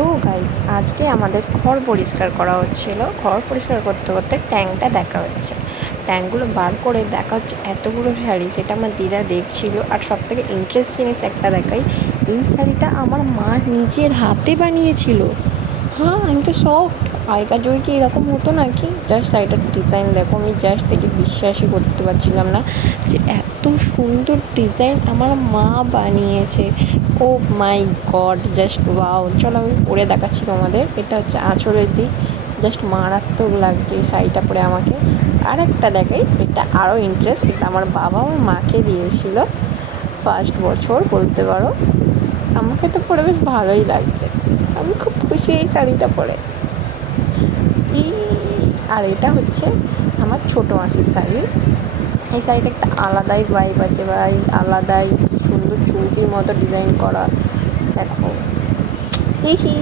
তো গাইস আজকে আমাদের ঘর পরিষ্কার করা হচ্ছিল। ঘর পরিষ্কার করতে করতে ট্যাঙ্কটা দেখা হচ্ছে, ট্যাঙ্কগুলো বার করে দেখা হচ্ছে এতগুলো শাড়ি, সেটা আমার দিদা দেখছিল। আর সব থেকে ইন্টারেস্ট জিনিস একটা দেখাই, এই শাড়িটা আমার মা নিজের হাতে বানিয়েছিল। হ্যাঁ, আমি তো শকড। আগেকার যুগে কি এরকম হতো নাকি? জাস্ট শাড়িটার ডিজাইন দেখো, আমি জাস্ট থেকে বিশ্বাসই করতে পারছিলাম না যে এত সুন্দর ডিজাইন আমার মা বানিয়েছে। ও মাই গড, জাস্ট ওয়াও। চলো আমি পরে দেখাচ্ছি তোমাদের। এটা হচ্ছে আঁচলের দিক, জাস্ট মারাত্মক লাগছে এই শাড়িটা পরে আমাকে। আর একটা দেখাই, এটা আরও ইন্টারেস্ট। এটা আমার বাবা আমার মাকে দিয়েছিল ফার্স্ট বছর বলতে পারো। আমাকে তো পরে বেশ ভালোই লাগছে, আমি খুব খুশি এই শাড়িটা পরে। ই আর এটা হচ্ছে আমার ছোটো মাসির শাড়ি। এই শাড়িটা একটা আলাদাই ভাইব আছে ভাই, আলাদাই। কি সুন্দর চুমকির মতো ডিজাইন করা, দেখো। হি হি।